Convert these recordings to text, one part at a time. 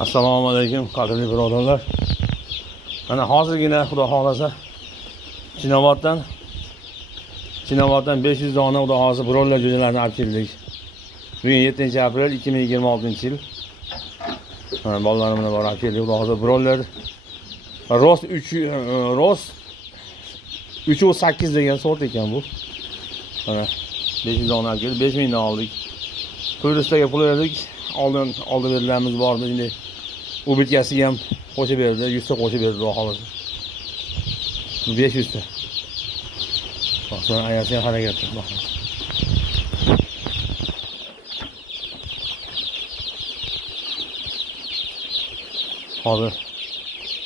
Assalomu alaykum qadrli birodarlar. Mana hozirgina xudo xolasa Chinovatdan 500 dona xudo xolasa broiler jo'jalarni olib keldik. Bugun 7-aprel 2026-yil. Mana bolalarim bilan borib keldik. Xudo xolasa broiler Rost 3.8 degan sort ekan bu. Mana 500 dona olib keldik. 5000 dan oldik. Turistlarga pul berdik. Oldin berganimiz bor. Endi u bitkasiga ham qo'shib berdi. 100 ta qo'shib berdi xudo xolasa. 500 ta. Bak, ayasini harakat qilib bak. Hozir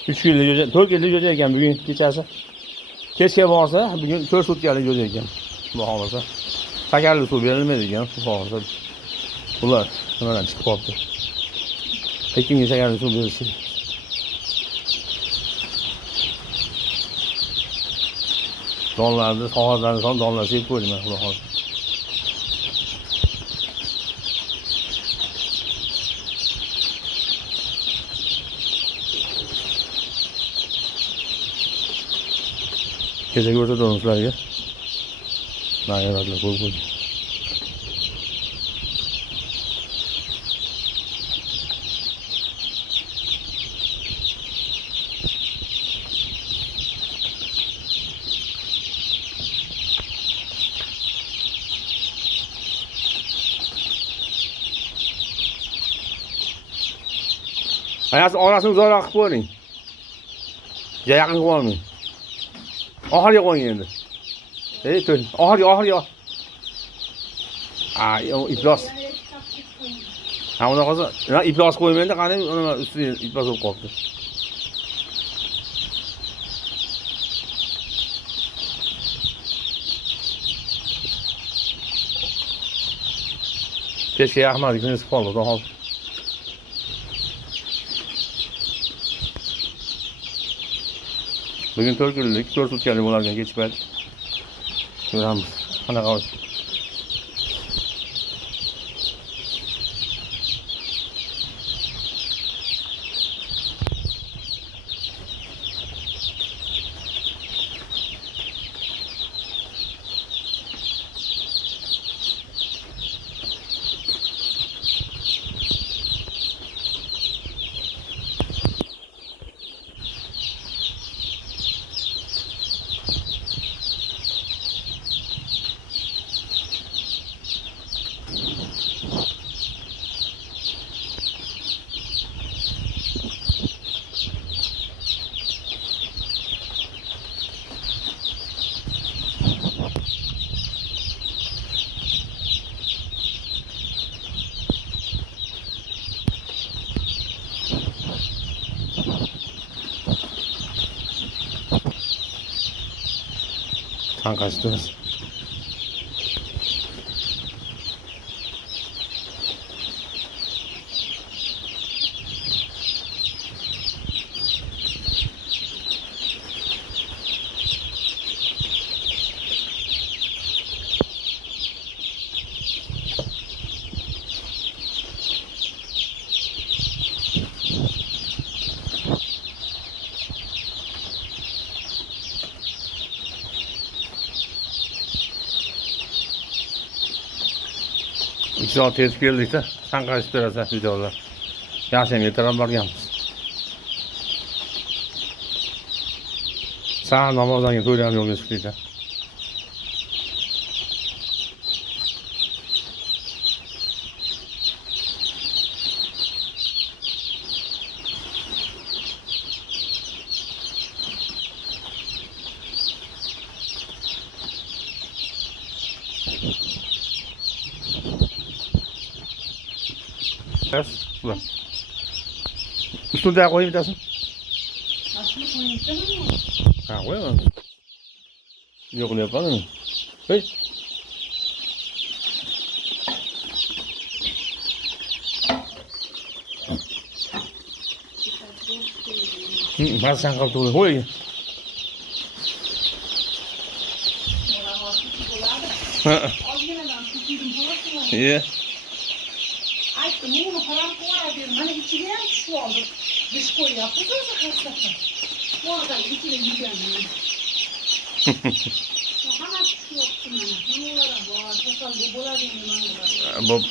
3 kunlik jo'ja, 4 kunlik jo'ja ekan bugun kechasi. Kechga borsa, bugun 4 sutkalik jo'ja ekan. Xudo xolasa. Shakarli suv berilmaydi ekan, xudo xolasa. Ular nimadan chiqib qolibdi. Tekinga shakarli suv berishdi. Donlarni, qog'ozlarni son donlar sepib qo'ydim men xudo xolasa. Kecha ko'rsataman sizlarga. Nayratlar qo'yib qo'ydim. Ayas orasini uzoqroq qilib qo'ying. Ja yaqin qilib olmang. Oxirga qo'ying endi. Oxirga. Iflos. Ha, unda qolsa, iflos qo'ymaydi, qani uni ustiga iflos bo'lib qolibdi. Kechga yaqin kunimiz qoldi, xudo xolasa. Bugün 4 günlük, 4 sutkalik bo'larkan kechib payt. Ko'ramiz. Qanaqa bo'lsa. Kan kaçtınız. İki saat yetib keldik-da, san qaytib berasan videolar. Yaxshi ham ertalab borganmiz. San namozdan keyin to'yga ham yo'lga chiqdik-da. Ulan. Üstüne daha koyayım bitasın. Aslında koyayım mı? Ha, koyamam. Yok öyle yapalım mı? Hey. Ben sen kalktı oluyor. Koy. İyi. Ayıp, bunu falan koyar Hani içine hem şu oldu. Dış koyu yaptı da kasapta. Bu arada içine yiyeceğim ben. Hemen şu yaptım ana. Bunlara bu tasal bu bola diyeyim ben. Bu